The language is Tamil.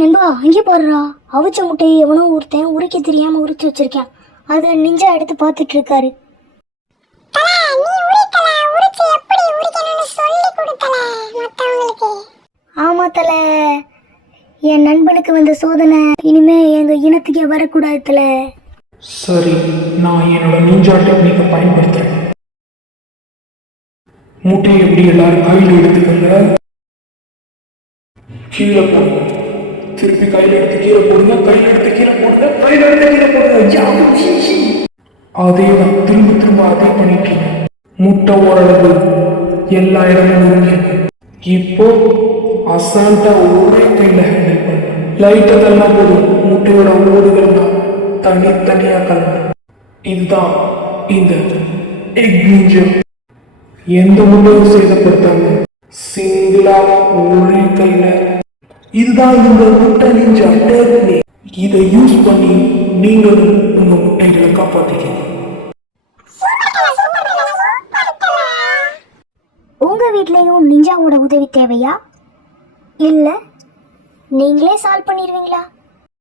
நண்பா அங்கே போடுறா. அவிச்ச முட்டையை எவனோ ஒருத்தன் உரிக்க தெரியாம உரிச்சு வச்சிருக்கான். அதை நிஞ்சா எடுத்து பார்த்துட்டு இருக்காரு. ஆமா தல, என் நண்பனுக்கு வந்த சோதனை இனிமே எங்க இனத்துக்கே வரக்கூடாது தல. சரி, நான் என்னோட நிஞ்சா டெக்னிக்கை பயன்படுத்துறேன். முட்டையை எப்படி எல்லாரும் கையில் எடுத்துக்கங்க, கீழே போடுங்க, திருப்பி கையில் எடுத்து கீழே போடுங்க, கையில் எடுத்து கீழே போடுங்க, கையில் எடுத்து கீழே போடுங்க. அதே தான் திரும்ப திரும்ப அதே பண்ணிட்டு இருக்கேன். முட்டை ஓரளவு எல்லா இடமும் ஒருங்கிருக்கும். இப்போ அசால்ட்டா ஒரே கையில் ஹேண்டில் பண்ண லைட்டை தள்ளலாம் போதும், முட்டையோட ஓடுகள் தான் தனித்தனியா கலந்து. இதுதான் இந்த எக் நிஞ்சா. எந்த முட்டையும் சேதப்படுத்தாங்க, சிங்கிளா ஒரே கையில. இதுதான் இந்த முட்டை நிஞ்சா டெக்னிக். இதை யூஸ் பண்ணி நீங்களும் உங்க முட்டைகளை காப்பாத்திக்கணும். உங்க வீட்லயும் நிஞ்சாவோட உதவி தேவையா? இல்ல நீங்களே சால்வ் பண்ணிடுவீங்களா?